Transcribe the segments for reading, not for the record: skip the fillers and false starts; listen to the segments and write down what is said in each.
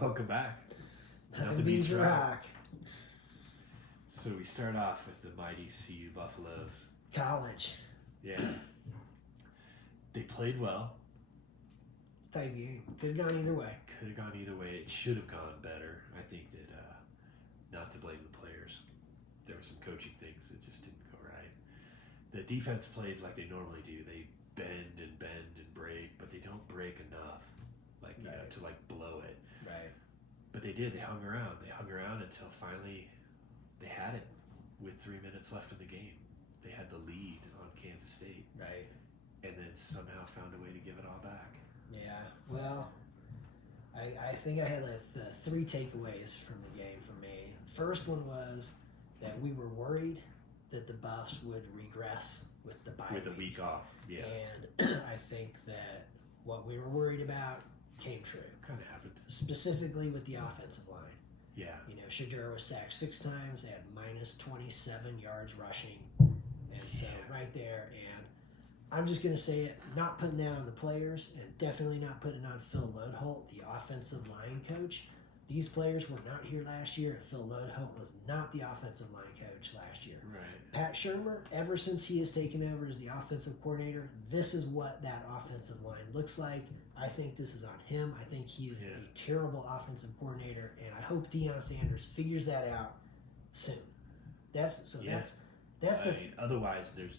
Welcome back. Nothing beats rock. So we start off with the mighty CU Buffaloes. College. Yeah. They played well. It's a tight game. Could have gone either way. Could have gone either way. It should have gone better. I think that, not to blame the players, there were some coaching things that just didn't go right. The defense played like they normally do. They bend and break, but they don't break enough, to blow it. Right. But they did. They hung around. They hung around until finally they had it with 3 minutes left in the game. They had the lead on Kansas State. Right. And then somehow found a way to give it all back. Yeah. Well, I think I had the three takeaways from the game for me. First one was that we were worried that the Buffs would regress with the bye With a week off. Yeah. And I think that what we were worried about came true. Kind of happened. Specifically with the offensive line. Yeah. You know, Shedeur was sacked 6 times. They had minus 27 yards rushing. And so right there, and I'm just going to say it, not putting that on the players and definitely not putting it on Phil Lodeholt, the offensive line coach. These players were not here last year, and Phil Lodeholt was not the offensive line coach last year. Right. Pat Shurmur, ever since he has taken over as the offensive coordinator, this is what that offensive line looks like. I think this is on him. I think he is a terrible offensive coordinator, and I hope Deion Sanders figures that out soon. Otherwise, there's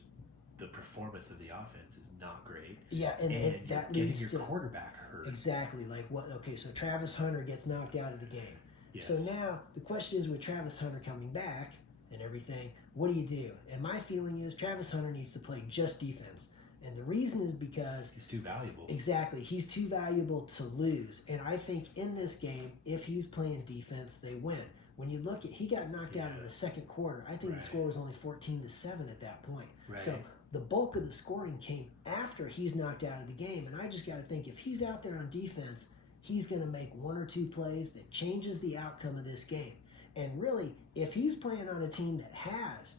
the performance of the offense is not great. Yeah, and that leads to your quarterback hurt. Exactly. Like what? Okay, so Travis Hunter gets knocked out of the game. Yes. So now the question is, with Travis Hunter coming back and everything, what do you do? And my feeling is Travis Hunter needs to play just defense. And the reason is because he's too valuable. Exactly. He's too valuable to lose. And I think in this game, if he's playing defense, they win. When you look at, he got knocked out in the second quarter. I think the score was only 14-7 at that point. Right. So the bulk of the scoring came after he's knocked out of the game. And I just got to think, if he's out there on defense, he's going to make 1 or 2 plays that changes the outcome of this game. And really, if he's playing on a team that has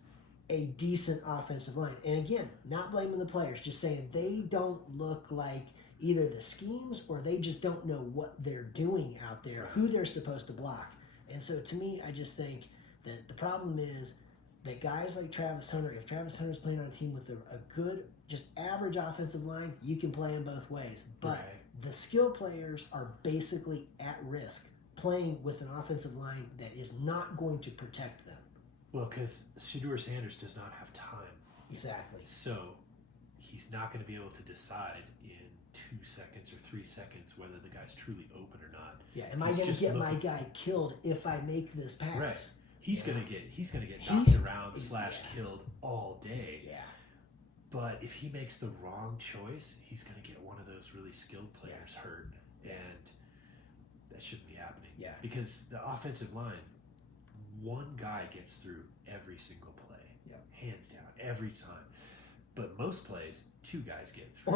a decent offensive line, and again, not blaming the players, just saying they don't look like either the schemes or they just don't know what they're doing out there, who they're supposed to block. And so to me, I just think that the problem is that guys like Travis Hunter, if Travis Hunter's playing on a team with a good, just average offensive line, you can play them both ways. But the skill players are basically at risk playing with an offensive line that is not going to protect them. Well, because Shedeur Sanders does not have time. Exactly. So he's not going to be able to decide in 2 seconds or 3 seconds whether the guy's truly open or not. Yeah, am I going to get my guy killed if I make this pass? Right. He's going to get knocked around / killed all day. Yeah. But if he makes the wrong choice, he's going to get one of those really skilled players hurt. And that shouldn't be happening. Yeah. Because the offensive line, one guy gets through every single play. Yep. Hands down, every time. But most plays, 2 guys get through.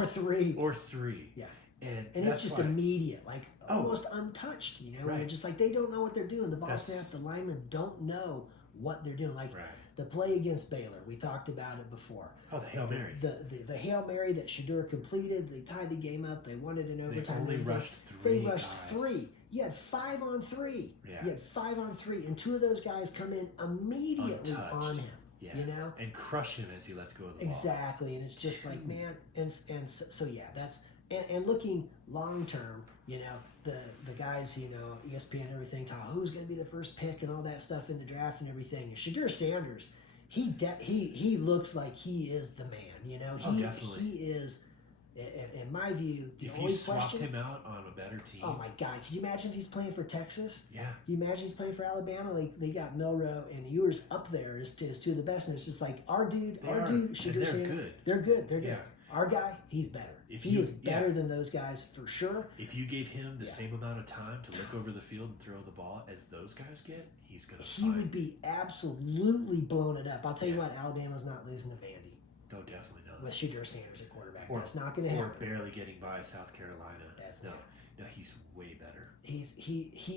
Or 3. Yeah. And it's just immediate, like almost untouched, you know? Right. Just like they don't know what they're doing. The ball snap, the linemen don't know what they're doing. Like the play against Baylor, we talked about it before. Oh, the Hail Mary. The Hail Mary that Shedeur completed, they tied the game up, they won it in overtime. They rushed 3 They rushed guys. 3. You had 5 on 3. Yeah. You had 5 on 3, and 2 of those guys come in immediately Untouched. on him. Yeah. You know? And crush him as he lets go of the ball. Exactly. And it's just like, man, and so that's and looking long term, you know, the guys, you know, ESPN and everything talk who's going to be the first pick and all that stuff in the draft and everything. And Shedeur Sanders, he looks like he is the man, you know. Definitely. He is, in my view, the if only you swapped question. him out on a better team. Oh my God! Could you imagine if he's playing for Texas? Yeah. Can you imagine he's playing for Alabama? Like they got Milroe and Ewers up there as two of the best, and it's just like our dude, Shedeur Sanders. Good. They're good. They're good. Yeah. Our guy, he's better. He is better than those guys for sure. If you gave him the same amount of time to look over the field and throw the ball as those guys get, he's going to He would be absolutely blown it up. I'll tell you what, Alabama's not losing to Vandy. No, definitely not. With Shedeur Sanders at quarterback. That's not going to happen. Or barely getting by South Carolina. No, he's way better. He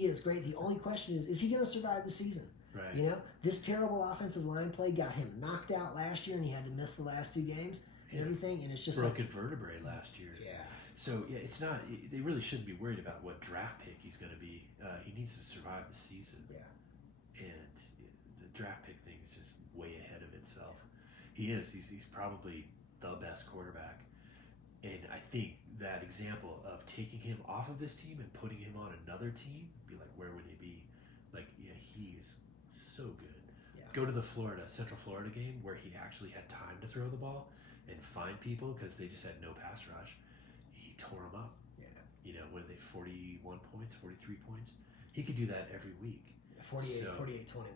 is great. The only question is he going to survive the season? Right. You know, this terrible offensive line play got him knocked out last year, and he had to miss the last 2 games and everything. And it's just broken vertebrae last year. Yeah. So yeah, it's not. They really shouldn't be worried about what draft pick he's going to be. He needs to survive the season. Yeah. And the draft pick thing is just way ahead of itself. He is. He's probably the best quarterback. And I think that example of taking him off of this team and putting him on another team, be like, where would they be? Like, yeah, he's so good. Yeah. Go to the Central Florida game where he actually had time to throw the ball and find people because they just had no pass rush. He tore them up. Yeah. You know, what are they, 41 points, 43 points? He could do that every week. 48, 21.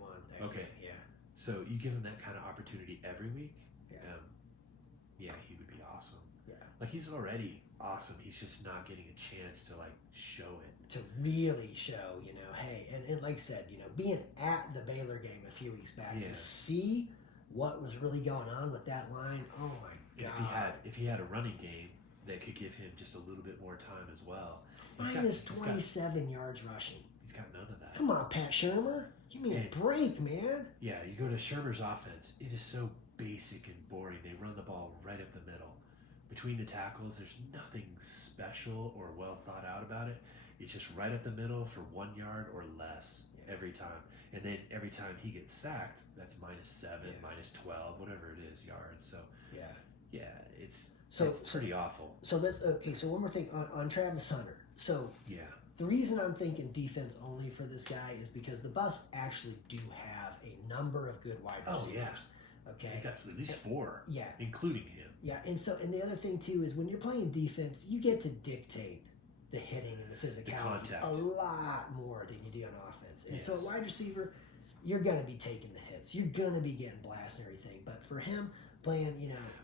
Okay. Yeah. So you give him that kind of opportunity every week, Yeah. he would be awesome. Yeah. Like, he's already awesome. He's just not getting a chance to, like, show it. To really show, hey, and like I said, being at the Baylor game a few weeks back to see what was really going on with that line, oh my God. If he had a running game that could give him just a little bit more time as well. Minus 27 yards rushing. He's got none of that. Come on, Pat Shurmur. Give me a break, man. Yeah, you go to Shurmur's offense. It is so basic and boring. They run the ball right up the middle. Between the tackles, there's nothing special or well thought out about it. It's just right up the middle for 1 yard or less every time. And then every time he gets sacked, that's -7, -12, whatever it is, yards. So it's pretty awful. So so one more thing on Travis Hunter. So the reason I'm thinking defense only for this guy is because the Buffs actually do have a number of good wide receivers. Okay. They got at least 4. Yeah. Including him. Yeah, and the other thing too is when you're playing defense, you get to dictate the hitting and the physicality a lot more than you do on offense. And so at wide receiver, you're going to be taking the hits. You're going to be getting blasted and everything. But for him playing,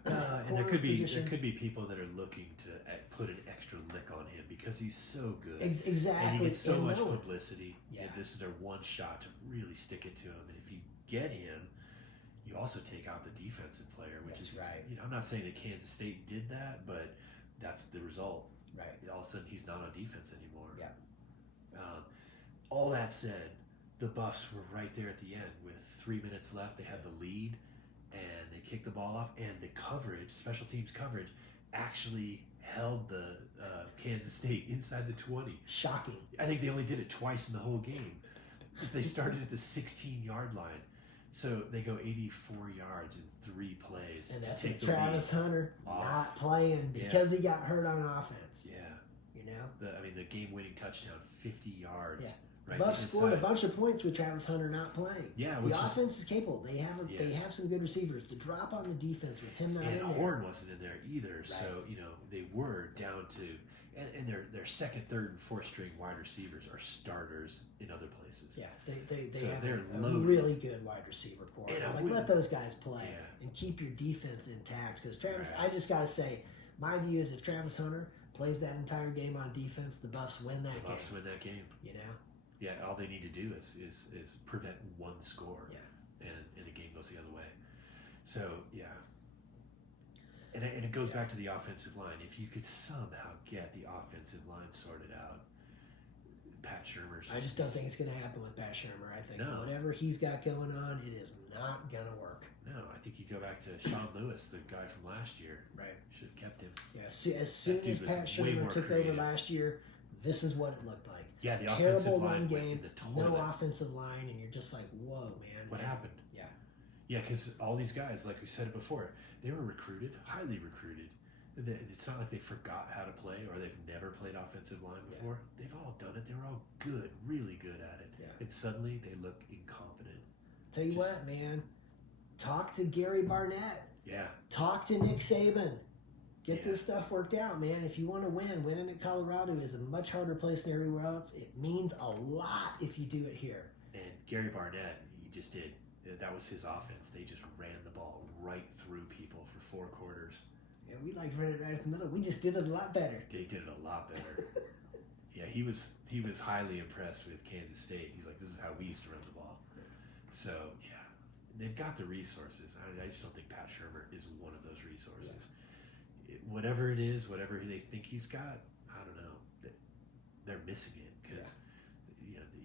and there could be people that are looking to put an extra lick on him because he's so good. Exactly. And he gets so much publicity. Yeah. And this is their one shot to really stick it to him. And if you get him, you also take out the defensive player, which is right. I'm not saying that Kansas State did that, but that's the result. Right. All of a sudden, he's not on defense anymore. Yeah. All that said, the Buffs were right there at the end with 3 minutes left. They had the lead, and they kicked the ball off. And the coverage, special teams coverage, actually held the Kansas State inside the 20. Shocking. I think they only did it twice in the whole game because they started at the 16-yard line. So they go 84 yards in 3 plays. And that's to take with Travis Hunter not playing because he got hurt on offense. Yeah. The game-winning touchdown, 50 yards. Yeah. Right, Buffs scored a bunch of points with Travis Hunter not playing. Yeah, the offense is capable. They have some good receivers. The drop on the defense with him not in there. Horn wasn't in there either. Right. So they were down to, and their second, third, and fourth string wide receivers are starters in other places. Yeah, they so have they're a really good wide receiver core. It's like let those guys play and keep your defense intact. Because Travis, I just got to say, my view is if Travis Hunter plays that entire game on defense, the Buffs win that game. Buffs win that game. Yeah, all they need to do is prevent one score. Yeah. And the game goes the other way. So, yeah. And it goes back to the offensive line. If you could somehow get the offensive line sorted out, Pat Shurmur's... I just don't think it's going to happen with Pat Shurmur. I think whatever he's got going on, it is not going to work. No, I think you go back to Sean Lewis, the guy from last year. Right. Should have kept him. Yeah, as soon as Pat Shurmur took over last year, this is what it looked like. Yeah, the terrible offensive line game, no offensive line, and you're just like, whoa, man. What happened? Yeah. Yeah, because all these guys, like we said it before, they were recruited, highly recruited. It's not like they forgot how to play or they've never played offensive line before. Yeah. They've all done it. They were all good, really good at it. Yeah. And suddenly they look incompetent. Tell you what, man. Talk to Gary Barnett. Yeah. Talk to Nick Saban. Get this stuff worked out, man. If you want to win, winning at Colorado is a much harder place than everywhere else. It means a lot if you do it here. And Gary Barnett, he just did. That was his offense. They just ran the ball right through people for 4 quarters. Yeah, we liked running it right at the middle. We just did it a lot better. They did it a lot better. Yeah, he was highly impressed with Kansas State. He's like, this is how we used to run the ball. So, yeah, they've got the resources. I just don't think Pat Shurmur is one of those resources. Yeah. Whatever it is, whatever they think he's got, I don't know. They're missing it because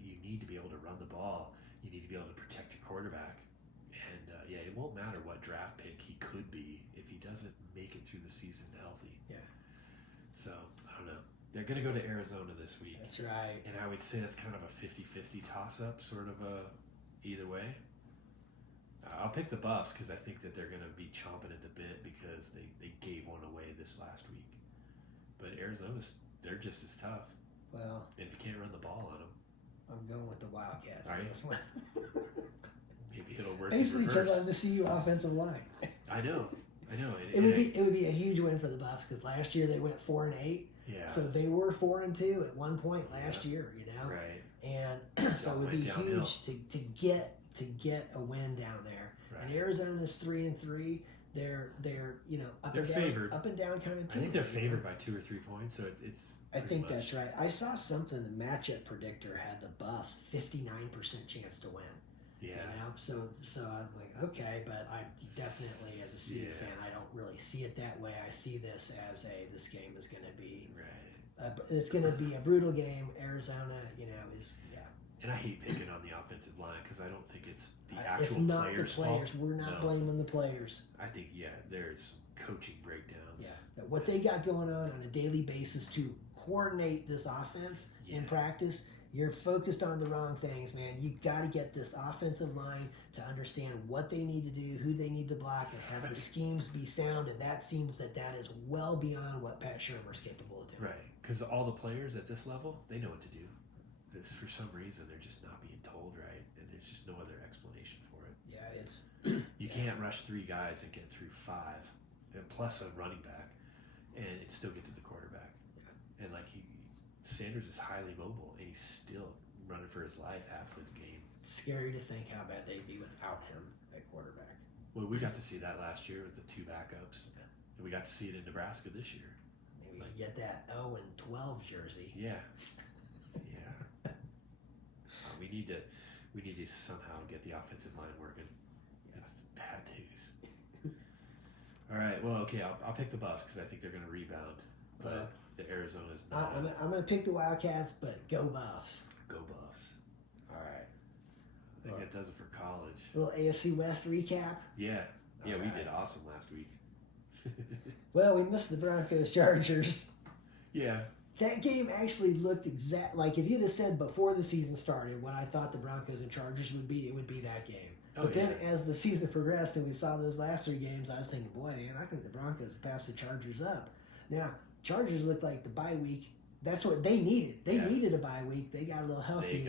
you need to be able to run the ball. You need to be able to protect your quarterback. And, it won't matter what draft pick he could be if he doesn't make it through the season healthy. Yeah. So, I don't know. They're going to go to Arizona this week. That's right. And I would say that's kind of a 50-50 toss-up, sort of either way. I'll pick the Buffs because I think that they're going to be chomping at the bit because they gave one away this last week. But Arizona's, they're just as tough. Well, and if you can't run the ball on them. I'm going with the Wildcats Are in you? this one. Maybe it'll work. Basically in because reverse. of the CU offensive line. I know. It would be a huge win for the Buffs because last year they went 4-8. Yeah. So they were 4-2 at one point last year, you know. Right. And so it would be downhill. huge to get a win down there. Right. And Arizona's 3-3. They're up They're and down, favored. up and down kind of team. I think they're you know? favored by 2 or 3 points, so it's. I think much. that's right. I saw something. The matchup predictor had the Buffs 59% chance to win. Yeah. You know, so I'm like, okay, but I definitely, as a CU fan, I don't really see it that way. I see this as this game is going to be Right. It's going to be a brutal game. Arizona, is And I hate picking on the offensive line because I don't think it's the actual it's not players' the players. fault. We're not No. blaming the players. I think there's coaching breakdowns. Yeah, but what they got going on a daily basis to coordinate this offense in practice, you're focused on the wrong things, man. You got to get this offensive line to understand what they need to do, who they need to block, and have the schemes be sound. And that seems that is well beyond what Pat Shermer's capable of doing. Right, because all the players at this level, they know what to do. It's, for some reason, they're just not being told right, and there's just no other explanation for it. Yeah, it's You can't rush 3 guys and get through 5, and plus a running back, and still get to the quarterback. Yeah. And Sanders is highly mobile, and he's still running for his life half of the game. It's scary to think how bad they'd be without him at quarterback. Well, we got to see that last year with the 2 backups, and we got to see it in Nebraska this year. Maybe get that 0-12 jersey. Yeah, yeah. We need to somehow get the offensive line working. It's bad news. All right. Well, okay. I'll pick the Buffs because I think they're going to rebound, but the Arizona's not. I'm going to pick the Wildcats, but go Buffs. Go Buffs. All right. I think that does it for college. A little AFC West recap. Yeah. Yeah, All we right. did awesome last week. Well, we missed the Broncos Chargers. Yeah. That game actually looked exact like if you'd have said before the season started what I thought the Broncos and Chargers would be, it would be that game. Oh, But then yeah. as the season progressed and we saw those last 3 games, I was thinking, boy, man, I think the Broncos passed the Chargers up. Now, Chargers looked like the bye week. That's what they needed. They needed a bye week. They got a little healthy.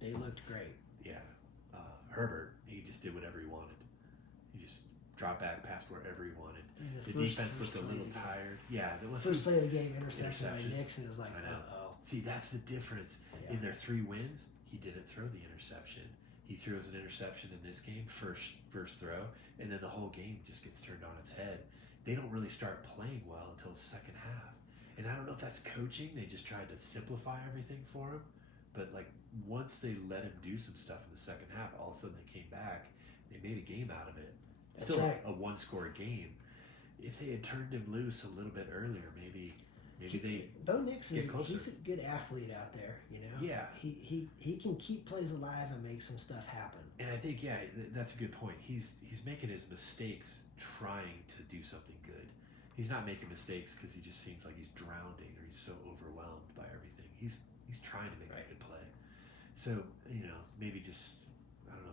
They looked great. Yeah. Herbert, he just did whatever he wanted. He just dropped back, passed wherever he wanted. The defense looked a little tired. Yeah, there was First play of the game, interception by Nixon. It was like, I know. uh-oh. See, that's the difference. Yeah. In their 3 wins, he didn't throw the interception. He throws an interception in this game, first throw, and then the whole game just gets turned on its head. They don't really start playing well until the second half. And I don't know if that's coaching. They just tried to simplify everything for him. But once they let him do some stuff in the second half, all of a sudden they came back. They made a game out of it. That's Still right. a 1-score game. If they had turned him loose a little bit earlier, maybe they. Bo Nix is get closer. he's a good athlete out there, you know. Yeah. He can keep plays alive and make some stuff happen. And I think that's a good point. He's making his mistakes trying to do something good. He's not making mistakes because he just seems like he's drowning or he's so overwhelmed by everything. He's trying to make a good play. So maybe just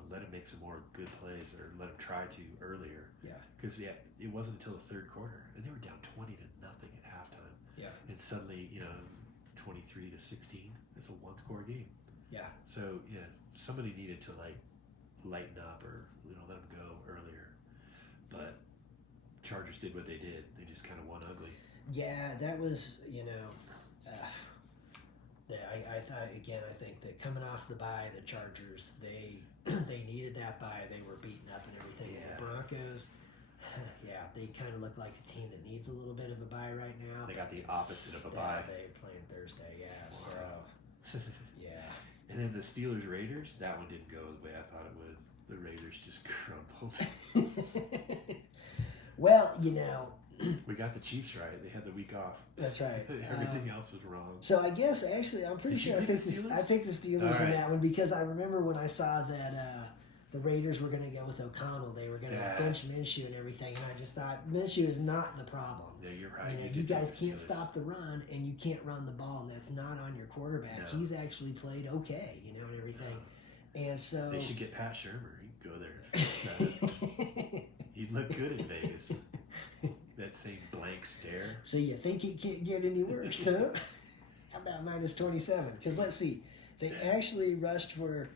let him make some more good plays or let him try to earlier. Yeah. Because it wasn't until the 3rd quarter and they were down 20-0 at halftime. Yeah. And suddenly 23-16. It's a 1-score game. Yeah. So somebody needed to lighten up or let them go earlier. But Chargers did what they did. They just kind of won ugly. Yeah, that was I thought again. I think that coming off the bye, the Chargers they needed that bye. They were beaten up and everything. Yeah. The Broncos, they kind of look like a team that needs a little bit of a bye right now. They got the opposite of a bye. They're playing Thursday, So yeah. And then the Steelers Raiders, that one didn't go the way I thought it would. The Raiders just crumbled. Well, We got the Chiefs right. They had the week off. that's right. Everything else was wrong. So I guess actually I'm pretty Did you sure I pick picked the Steelers? I picked the Steelers All in right. that one because I remember when I saw that the Raiders were going to go with O'Connell. They were going to Yeah. bench Minshew and everything, and I just thought Minshew is not the problem. Yeah, you're right. You know, did you pick guys the can't Steelers. stop the run, and you can't run the ball, and that's not on your quarterback. No. He's actually played okay, you know, and everything. And so They should get Pat Shermer. He'd go there. And fix that. He'd look good in Vegas. That same blank stare. So you think it can't get any worse, huh? How about minus 27? Because let's see, they actually rushed for,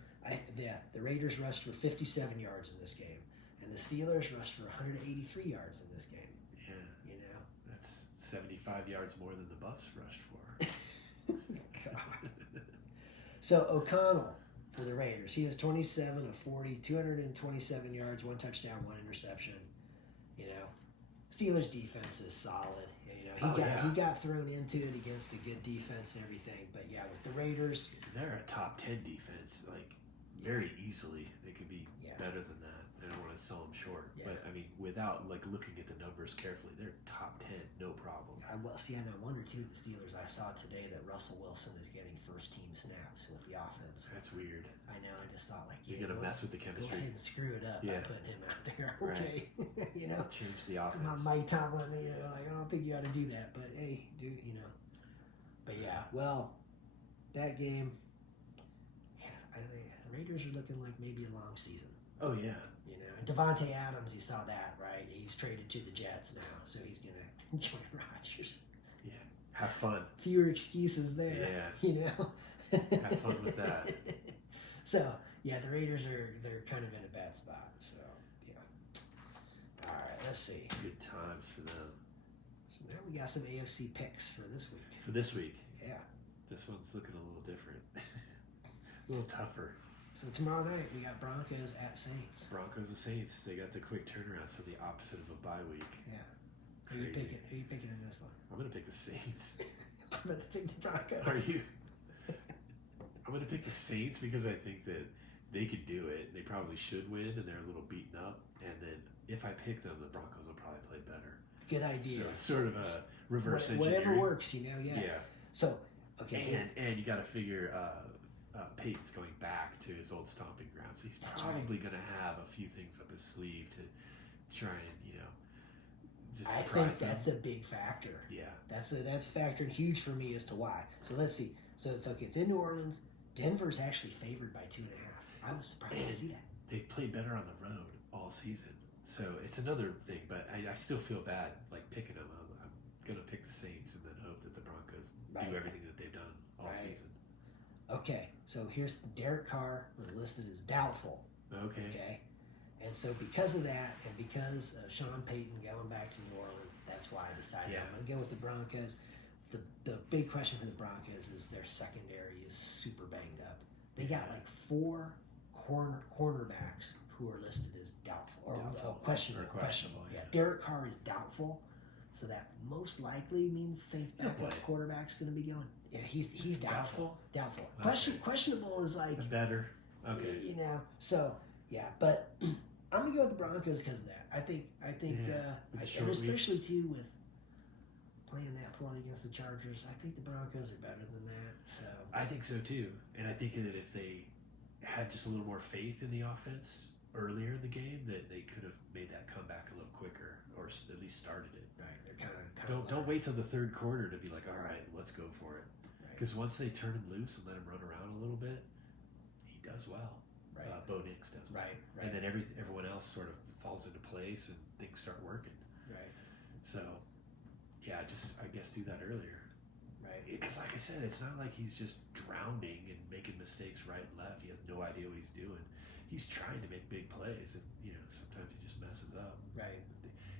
the Raiders rushed for 57 yards in this game, and the Steelers rushed for 183 yards in this game. Yeah, You know, that's 75 yards more than the Buffs rushed for. God. So O'Connell for the Raiders, he has 27 of 40, 227 yards, 1 touchdown, 1 interception. You know, Steelers defense is solid. You know, he got thrown into it against a good defense and everything. But yeah, with the Raiders, They're a top 10 defense, like very easily. They could be Yeah. better than that. I don't want to sell them short, Yeah. but I mean, without like looking at the numbers carefully, they're top 10, no problem. I wonder too. The Steelers. I saw today that Russell Wilson is getting first team snaps with the offense. That's weird. I know. I just thought like, You're gonna mess with the Go chemistry. ahead and screw it up by Yeah. putting him out there. Right. Okay, you know. Change the Come on, offense. Mike Tomlin. You know, like, I don't think you ought to do that, but hey, you know. But yeah, well, that game. Yeah, the Raiders are looking like maybe a long season. Oh yeah, You know, and Devontae Adams, you saw that, right? He's traded to the Jets now, so he's gonna join Rodgers. have fun. Fewer excuses there. Yeah. You know. Have fun with that. So yeah, the Raiders they're kind of in a bad spot. So yeah. All right, let's see. Good times for them. So now we got some AFC picks for this week. For this week, Yeah. this one's looking a little different, a little tougher. So tomorrow night we got Broncos at Saints. Broncos and Saints, they got the quick turnaround, so the opposite of a bye week. Yeah. Who you Crazy. picking? Who you picking in this one? I'm gonna pick the Saints. I'm gonna pick the Broncos. Are you? I'm gonna pick the Saints because I think that they could do it. They probably should win, and they're a little beaten up. And then if I pick them, the Broncos will probably play better. Good idea. So it's sort of a reverse engineering. Whatever works, you know. Yeah. Yeah. So okay. And you got to figure Peyton's going back to his old stomping grounds. So he's That's probably going to have a few things up his sleeve to try and just I think surprise them. that's a big factor. Yeah. That's factored huge for me as to why. So let's see. So it's okay. It's in New Orleans. Denver's actually favored by 2.5. I was surprised to see that. They've played better on the road all season. So it's another thing, but I still feel bad like picking them. I'm going to pick the Saints and then hope that the Broncos Right. do everything that they've done all Right. season. Okay. So here's Derek Carr was listed as doubtful. Okay. Okay. And so because of that, and because of Sean Payton going back to New Orleans, that's why I decided Yeah. I'm going to go with the Broncos. The big question for the Broncos is their secondary is super banged up. They got like 4 cornerbacks who are listed as doubtful or Doubtful. questionable. Or questionable, yeah. Derek Carr is doubtful, so that most likely means Saints He'll backup play. quarterback's going to be going. Yeah, he's doubtful. Doubtful. Okay. Questionable is like Better. Okay. you know, so yeah, but I'm gonna go with the Broncos because of that. I think, Yeah, with the and short week. especially too with playing that poorly against the Chargers, I think the Broncos are better than that. So I think so too, and I think that if they had just a little more faith in the offense earlier in the game, that they could have made that comeback a little quicker, or at least started it. right, they're kind of Don't wait till the third quarter to be like, all right, let's go for it. Right. Because once they turn him loose and let him run around a little bit, he does well. Right. Bo Nix does well. Right, right. And then everyone else sort of falls into place and things start working. right, So, yeah, I guess do that earlier. right, Because, like I said, it's not like he's just drowning and making mistakes right and left. He has no idea what he's doing. He's trying to make big plays, and sometimes he just messes up. right,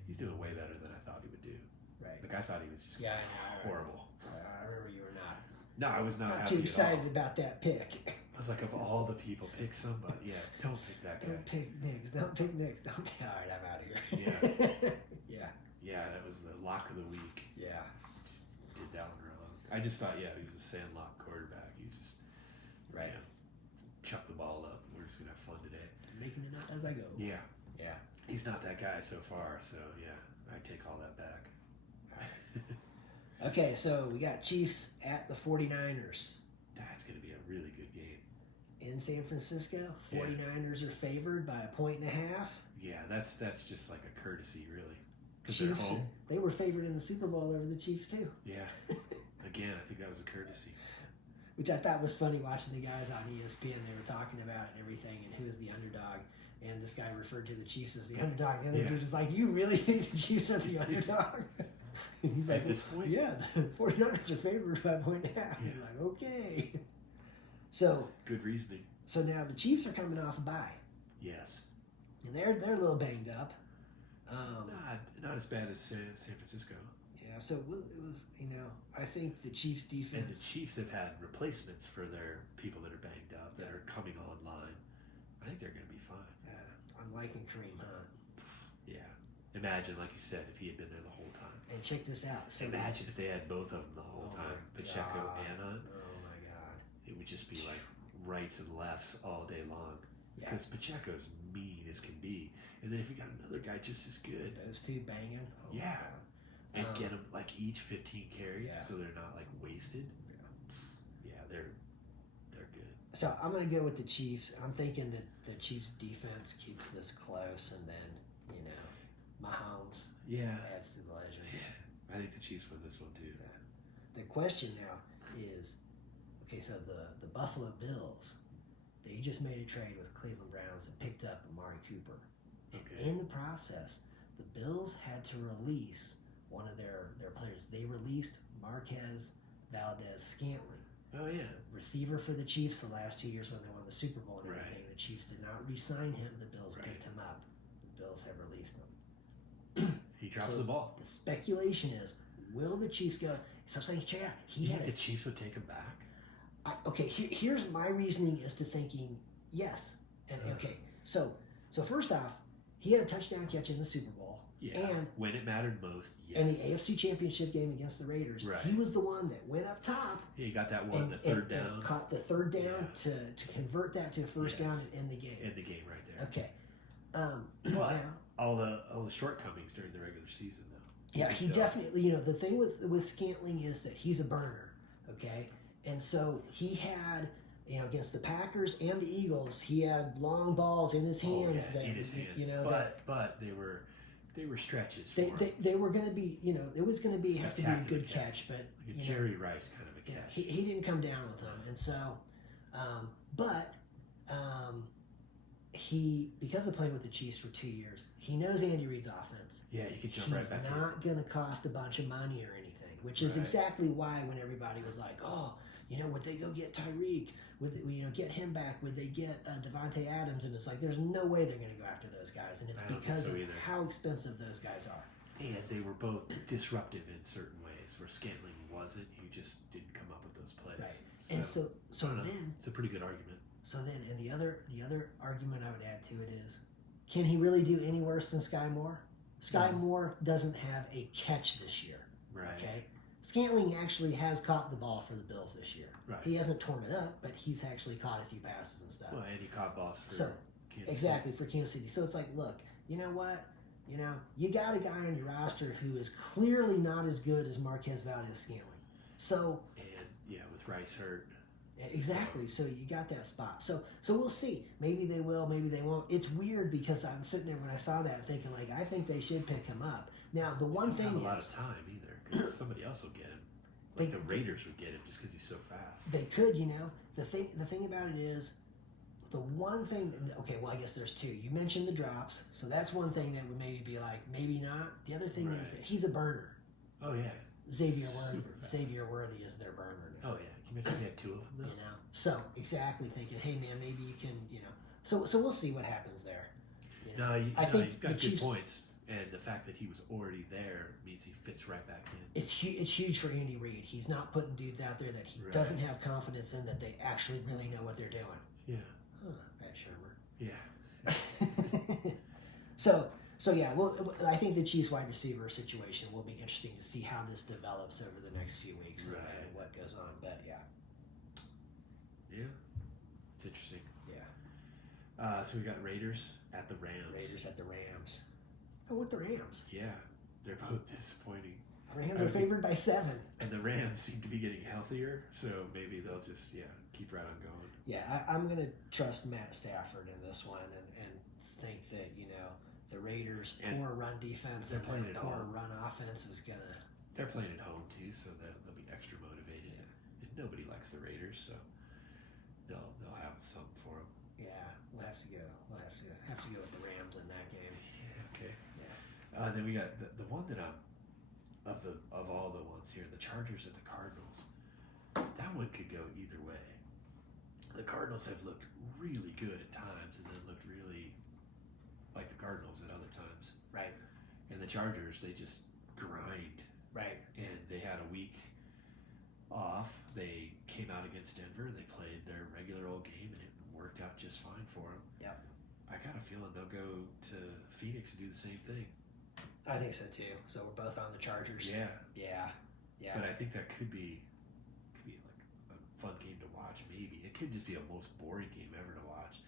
He's doing way better than I thought he would do. right. Like I thought he was just Yeah, I know. horrible. I remember you were not No, I was not happy too excited at all. about that pick. I was like, of all the people, pick somebody. Yeah, don't pick that guy. Don't pick Knicks. Don't pick Knicks. Don't. All right, I'm out of here. yeah, Yeah, that was the lock of the week. yeah. Did that one wrong. I just thought, he was a sandlot quarterback. He just Right. chuck the ball up. We're just gonna have fun today. Making it up as I go. Yeah, Yeah. he's not that guy so far. So yeah, I take all that back. Okay, so we got Chiefs at the 49ers. That's gonna be a really good game. in San Francisco. Yeah. 49ers are favored by 1.5 points. Yeah, that's just like a courtesy, really. Because they're Chiefs, home. they were favored in the Super Bowl over the Chiefs too. Yeah. Again, I think that was a courtesy. Which I thought was funny watching the guys on ESPN. They were talking about it and everything and who was the underdog. And this guy referred to the Chiefs as the underdog. The other dude is like, you really think the Chiefs are the underdog? And he's like, at this point? yeah, the 49ers are favored by 1.5 points. He's like, okay. So Good reasoning. so now the Chiefs are coming off a bye. Yes. And they're a little banged up. Not as bad as San Francisco. Yeah, so it was, I think the Chiefs' And the defense. Chiefs have had replacements for their people that are banged up, that are coming online. I think they're going to be fine. I'm liking Kareem Hunt. Yeah. Imagine, like you said, if he had been there the whole time. And check this out. So Imagine if they had both of them the whole Oh time, my Pacheco God. and Hunt. Oh my God. It would just be like rights and lefts all day long. Yeah. Because Pacheco's mean as can be. And then if you got another guy just as good, Those two banging. Oh my Yeah. God. and get them like each 15 carries Yeah. so they're not like wasted. Yeah, they're good. So I'm going to go with the Chiefs. I'm thinking that the Chiefs defense keeps this close, and then Mahomes Yeah. adds to the legend. I think the Chiefs win this one too. The question now is, okay, so the Buffalo Bills, they just made a trade with Cleveland Browns and picked up Amari Cooper. And Okay. in the process, the Bills had to release one of their players. They released Marquez Valdez-Scantling, Oh yeah. receiver for the Chiefs the last 2 years when they won the Super Bowl and Right. everything. The Chiefs did not re-sign him. The Bills Right. picked him up. The Bills have released him. He drops So- the ball. The speculation is, will the Chiefs go? So saying, check it out. He You had think the Chiefs would take him back? here's my reasoning as to thinking yes. And okay, so first off, he had a touchdown catch in the Super Bowl. Yeah. And when it mattered most, yes. in the AFC Championship game against the Raiders, Right. he was the one that went up top he got that one, and, the third and down, caught the third down Yeah. to convert that to a first Yes. down and end the game. in the game right there. Okay. But Now, all the shortcomings during the regular season, though. yeah, he So- definitely. The thing with Scantling is that he's a burner. Okay, and so he had. Against the Packers and the Eagles, he had long balls in his hands. Oh, yeah, in his hands. But they were stretches. For him. they were going to be. It was going to be have to be a good Spectacular catch, but Like a Jerry Rice kind of a Yeah, catch. he didn't come down with them, and so, he because of playing with the Chiefs for 2 years, he knows Andy Reid's offense. Yeah, you could jump He's right back not going to cost a bunch of money or anything, which is Right. exactly why when everybody was like, "Oh, would they go get Tyreek? Would they, get him back? Would they get Devontae Adams?" And it's like, there's no way they're going to go after those guys, and it's I don't think because so of either. how expensive those guys are. in. And they were both disruptive in certain ways, where Scantling wasn't. He just didn't come up with those plays. Right. And so I don't know. then It's a pretty good argument. and the other argument I would add to it is, can he really do any worse than Sky Moore? Sky No. Moore doesn't have a catch this year. Right. Okay, Scantling actually has caught the ball for the Bills this year. Right. He hasn't torn it up, but he's actually caught a few passes and stuff. Well, and he caught balls for So, Kansas exactly for Kansas City. So it's like, look, you know what? You got a guy on your roster who is clearly not as good as Marquez Valdez-Scantling. So City. And yeah, with Rice hurt. exactly. So you got that spot. So we'll see. Maybe they will. Maybe they won't. It's weird because I'm sitting there when I saw that thinking like I think they should pick him up. Now the one He doesn't thing have a lot of is time either, because somebody else will get him. Like They- the Raiders would get him just because he's so fast. they could. The thing about it is the one thing. Okay, well I guess there's two. You mentioned the drops, so that's one thing that would maybe be like maybe not. The other thing is Right. that he's a burner. Oh yeah. Xavier Super Worthy. fast. Xavier Worthy is their burner now. Oh yeah. Can you imagine if he had two of them though? So exactly thinking, hey man, maybe you can. So we'll see what happens there. No, I think you've got the good Chiefs- points, and the fact that he was already there means he fits right back in. It's huge for Andy Reid. He's not putting dudes out there that he Right. doesn't have confidence in that they actually really know what they're doing. Yeah. Huh, Pat Shermer. Yeah. So yeah, well, I think the Chiefs wide receiver situation will be interesting to see how this develops over the next few weeks Right. and what goes on. But yeah, Yeah. It's interesting. yeah, So we got Raiders at the Rams. Raiders at the Rams. I want the Rams. Yeah. They're both disappointing. Rams are favored by 7. And the Rams seem to be getting healthier, so maybe they'll just keep right on going. Yeah, I'm going to trust Matt Stafford in this one and think that, the Raiders' poor run defense and playing their at poor home. run offense is going to... They're playing at home, too, so they'll be extra motivated. And nobody likes the Raiders, so they'll have something for them. Yeah, we'll have to go. We'll have to go with the Rams in that game. Yeah, okay. Yeah. Then we got the one that of all the ones here, the Chargers at the Cardinals. That one could go either way. The Cardinals have looked really good at times, and then looked really like the Cardinals at other times. Right. And the Chargers, they just grind. Right. And they had a week off. They came out against Denver. They played their regular old game, and it worked out just fine for them. Yep. I got a feeling they'll go to Phoenix and do the same thing. I think so too. So we're both on the Chargers. Yeah. Yeah. Yeah. But I think that could be like a fun game to watch. Maybe it could just be a most boring game ever to watch.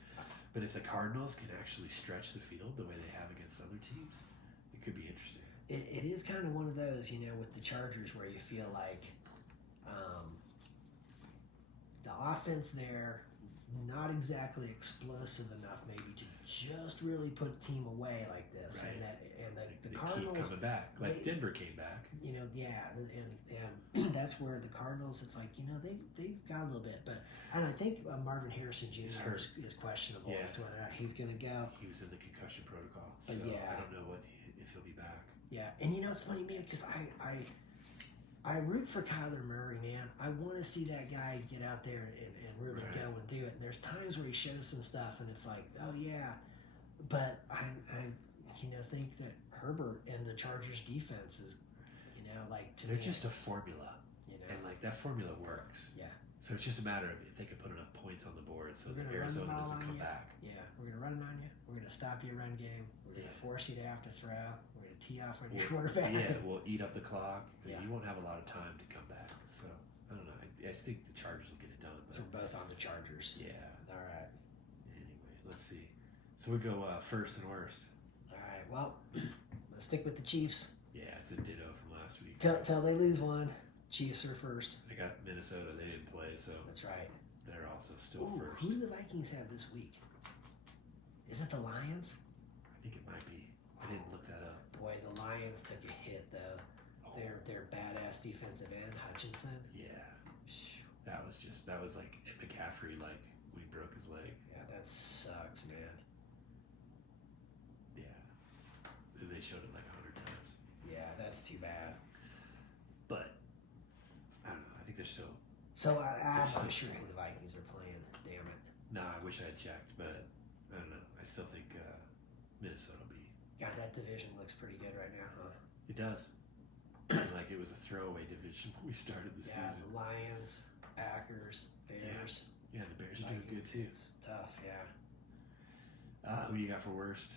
But if the Cardinals can actually stretch the field the way they have against other teams, it could be interesting. It is kind of one of those, with the Chargers where you feel like the offense there, not exactly explosive enough maybe to just really put a team away like this. Right. And the They Cardinals... keep coming back. Like Denver came back. And that's where the Cardinals, it's like, they've got a little bit. And I think Marvin Harrison Jr. is questionable as to whether or not he's going to go. He was in the concussion protocol, so Yeah. I don't know if he'll be back. Yeah, and it's funny, man, because I root for Kyler Murray, man. I want to see that guy get out there and really go and do it. And there's times where he shows some stuff, and it's like, oh yeah, but I think that Herbert and the Chargers defense is, they're just a formula, and like that formula works. Yeah. So it's just a matter of if they can put enough points on the board so that We're gonna run the Arizona ball doesn't on come you. back. Yeah, we're gonna run it on you. We're gonna stop your run game. We're gonna force you to have to throw. We're gonna tee off on your quarterback. Yeah, we'll eat up the clock. Yeah. You won't have a lot of time to come back. So I don't know. I think the Chargers will get it done. So we're both on the Chargers. Yeah. All right. Anyway, let's see. So we go first and worst. All right. Well, let's stick with the Chiefs. Yeah, it's a ditto from last week. Till they lose one. Chiefs are first. I got Minnesota. They didn't play, so That's right. they're also still Ooh, first. who do the Vikings have this week? Is it the Lions? I think it might be. I didn't look that up. Boy, the Lions took a hit though. Oh. Their badass defensive end, Hutchinson. Yeah, that was like McCaffrey, like when he broke his leg. Yeah, that sucks, man. Yeah, and they showed it like 100 times. Yeah, that's too bad. But I don't know. I think they're still. So I'm They're not so sure who solid. the Vikings are playing. Damn it. Nah, I wish I had checked, but I don't know. I still think Minnesota will be. God, that division looks pretty good right now, huh? It does. Like it was a throwaway division when we started the Yeah, season. the Lions, Packers, Bears. Yeah, the Bears are doing good Vikings, too. It's tough, yeah. Who do you got for worst?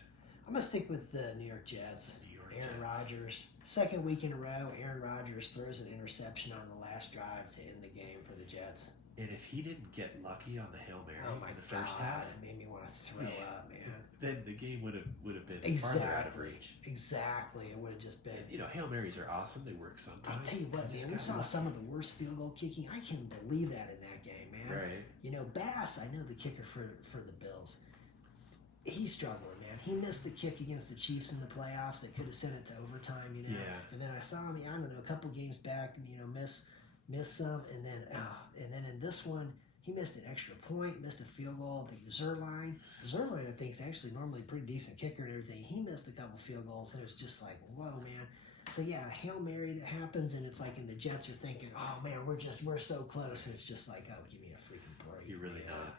I'm gonna stick with the New York Jets. New York Aaron Jets. Rodgers, second week in a row, Aaron Rodgers throws an interception on the last drive to end the game for the Jets. And if he didn't get lucky on the Hail Mary Oh my in the first God, half, it made me want to throw up, man. then the game would have been farther out of reach. Exactly. It would have just been. And, Hail Marys are awesome. They work sometimes. I'll tell you what, They just man. We got saw lucky. some of the worst field goal kicking. I can't believe that in that game, man. Right. Bass, I know the kicker for the Bills. He's struggling, man. He missed the kick against the Chiefs in the playoffs that could have sent it to overtime, Yeah. And then I saw him, I don't know, a couple games back, miss some, and then in this one, he missed an extra point, missed a field goal. The Zerline, I think, is actually normally a pretty decent kicker and everything. He missed a couple field goals, and it was just like, whoa, man. So yeah, Hail Mary that happens, and it's like, and the Jets are thinking, oh man, we're so close, and it's just like, oh, give me a freaking break. You're really not.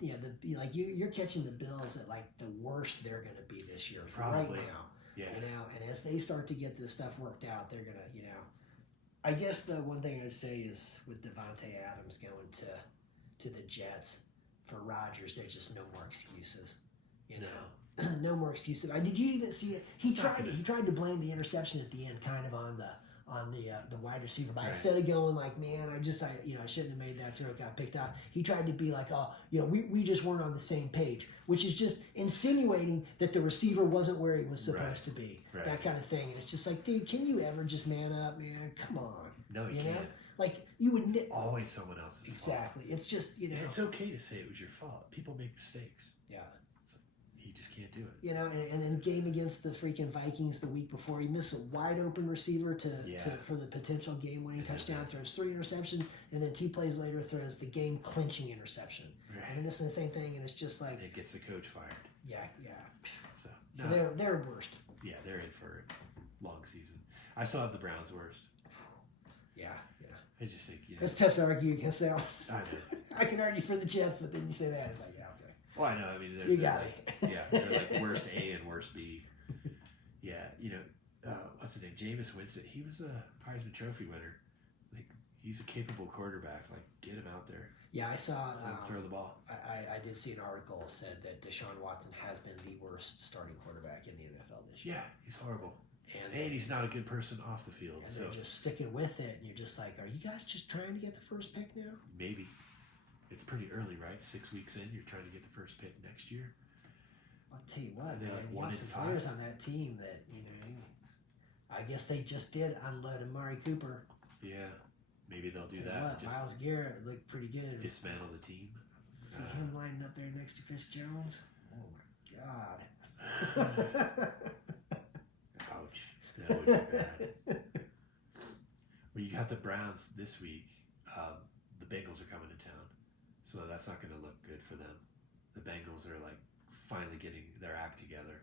You're catching the Bills at like the worst they're going to be this year Probably. right now. Yeah. And as they start to get this stuff worked out, they're gonna, I guess the one thing I'd say is with Devontae Adams going to the Jets for Rodgers, there's just no more excuses. No more excuses. Did you even see it? He tried to blame the interception at the end kind of on the wide receiver. But Right. instead of going like, man, I shouldn't have made that throw. It got picked off. He tried to be like, oh, we just weren't on the same page, which is just insinuating that the receiver wasn't where he was supposed to be. Right. That kind of thing. And it's just like, dude, can you ever just man up, man? Come on. No, you know? can't. Like you would It's always someone else's exactly. It's just fault. And it's okay to say it was your fault. People make mistakes. Yeah. You just can't do it. And in the game against the freaking Vikings the week before, he missed a wide open receiver for the potential game winning touchdown. Throws 3 interceptions, and then 2 plays later throws the game clinching interception. Right. And this is the same thing, and it's just like it gets the coach fired. Yeah. So they're worst. Yeah, they're in for a long season. I still have the Browns worst. Yeah. I just think It's tough to argue against that one. I know. I can argue for the Jets, but then you say that, it's like, yeah, okay. Well, I know. I mean, You they're got like, it. Yeah, they're like worst A and worst B. Yeah, what's his name? Jameis Winston. He was a Heisman Trophy winner. Like, he's a capable quarterback. Like, get him out there. Yeah, I saw. Let him throw the ball. I did see an article that said that Deshaun Watson has been the worst starting quarterback in the NFL this year. Yeah, he's horrible. And he's not a good person off the field. And So they're just sticking with it, and you're just like, are you guys just trying to get the first pick now? maybe it's pretty early, right? 6 weeks in, you're trying to get the first pick next year. I'll tell you what, Are they man, like you 1 got in some 5? players on that team that I guess they just did unload Amari Cooper. Yeah, maybe they'll do Tell you that. what, Just Myles Garrett looked pretty good. dismantle the team. See him lining up there next to Chris Jones. Oh my God. Ouch. That would be bad. Well, you got the Browns this week. The Bengals are coming to town, so that's not going to look good for them. The Bengals are like finally getting their act together.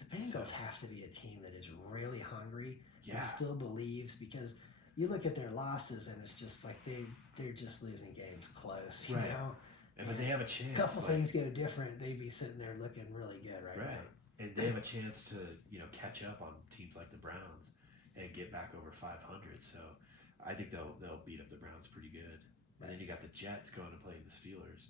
The Bengals have to be a team that is really hungry Yeah. and still believes, because you look at their losses and it's just like they're just losing games close, you Right. know? But they have a chance. A couple like- things go different, they'd be sitting there looking really good right Right. now. And they have a chance to, catch up on teams like the Browns and get back over 500. So I think they'll beat up the Browns pretty good. And then you got the Jets going to play the Steelers.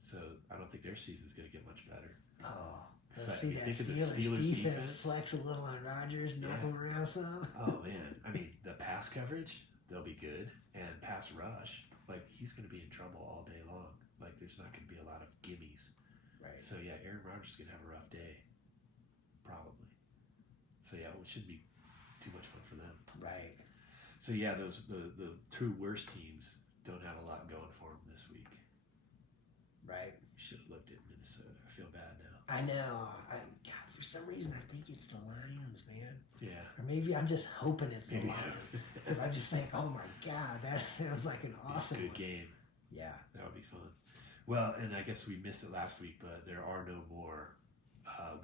So I don't think their season's going to get much better. Oh, So let's see you that think of the Steelers Steelers defense defense? flex a little on Rodgers, knock Yeah. him around some. Oh man, I mean the pass coverage, they'll be good, and pass rush, like he's going to be in trouble all day long. Like there's not going to be a lot of gimmies. Right. So yeah, Aaron Rodgers is going to have a rough day, probably. So yeah, it shouldn't be too much fun for them. Right. So yeah, the two worst teams don't have a lot going for them this week. Right. We should have looked at Minnesota. I feel bad now. I know. God, for some reason, I think it's the Lions, man. Yeah. Or maybe I'm just hoping it's the Maybe. Lions. Because I just think, oh my God, that was like an awesome Good one. game. Yeah. That would be fun. Well, and I guess we missed it last week, but there are no more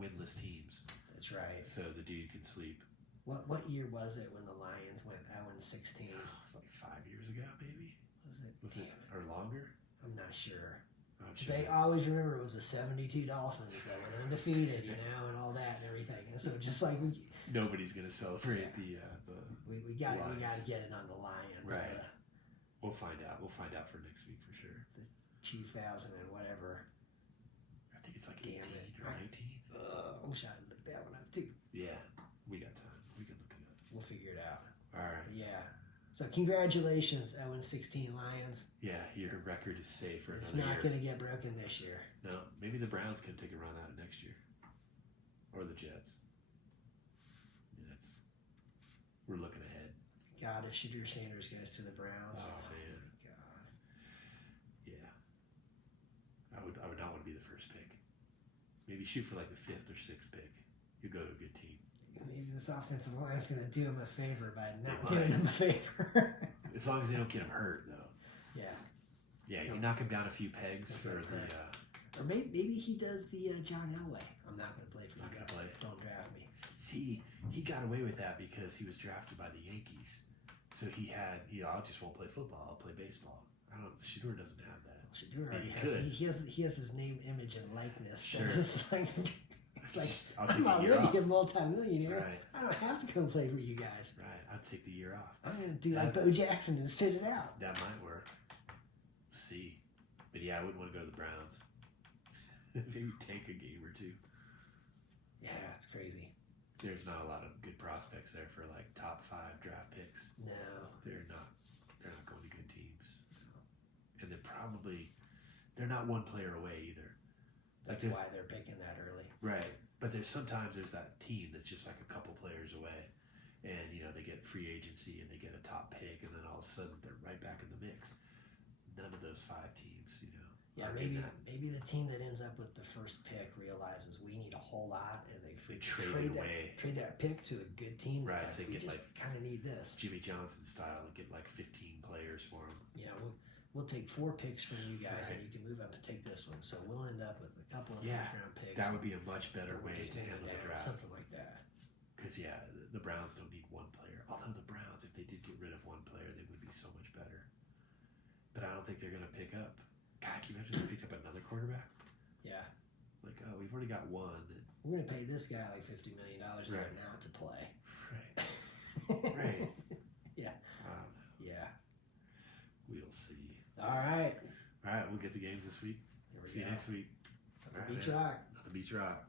winless teams, That's right. so the dude can sleep. What year was it when the Lions went 0-16? It was like 5 years ago, maybe. Was Damn it or longer? I'm not sure. I'm 'Cause sure. I always remember it was the 72 Dolphins that went undefeated, and all that and everything. And so just like Nobody's gonna celebrate the. we got Lions. to get it on the Lions. Right. We'll find out. We'll find out for next week for sure. 2000 and whatever. I think it's like Damn 18 it. or 19. I wish I had looked that one up too. Yeah, we got time. We can look it up. We'll figure it out. All right. Yeah. So congratulations, 0-16 Lions. Yeah, your record is safe for It's another not year. going to get broken this year. No, maybe the Browns can take a run at it next year, or the Jets. Yeah, we're looking ahead. God, if Shadur Sanders goes to the Browns. Oh man, God. yeah. I would not want to be the first pick. Maybe shoot for like the 5th or 6th pick. You go to a good team. Maybe this offensive line is going to do him a favor by not They doing might. him a favor. As long as they don't get him hurt, though. Yeah. Yeah, you knock him down a few pegs Don't for get him the. Or maybe he does the John Elway. I'm not going to play for Not you gonna guys. play. Don't draft me. See, he got away with that because he was drafted by the Yankees. So he had, I just won't play football. I'll play baseball. Shador doesn't have that. Shadur And already he has. could. He has his name, image, and likeness. So Sure. it's like, it's like I'll take I'm the year off. already a multimillionaire. Right, I don't have to come play for you guys. right. I'll take the year off. I'm going to do like Bo Jackson and sit it out. That might work. We'll see. But yeah, I wouldn't want to go to the Browns. Maybe take a game or two. Yeah, it's crazy. there's not a lot of good prospects there for like top 5 draft picks. No. They're not going to good teams. And they're not one player away either. That's Like why they're picking that early. Right. But sometimes there's that team that's just like a couple players away. And, they get free agency and they get a top pick, and then all of a sudden they're right back in the mix. None of those 5 teams, Yeah, are in maybe the team that ends up with the first pick realizes we need a whole lot, and they trade it away. Trade that pick to a good team. That's Right, so like, they we get just kind of need this. Jimmy Johnson style and get like 15 players for him. Yeah, we'll take 4 picks from you guys, Right. and you can move up and take this one. So we'll end up with a couple of Yeah, first-round picks. That would be a much better but we'll way just to move it handle the down, draft. something like that. Because, the Browns don't need one player. Although the Browns, if they did get rid of one player, they would be so much better. But I don't think they're going to pick up. God, can you imagine they picked up another quarterback? Yeah, Like, oh, we've already got one. we're gonna pay this guy like $50 million Right. not to play. Right. Right. Yeah. I don't know. Yeah. We'll see. All right. All right, we'll get the games this week. Here we See you go. next week. Let the All right, beach man. rock. Let the beach rock.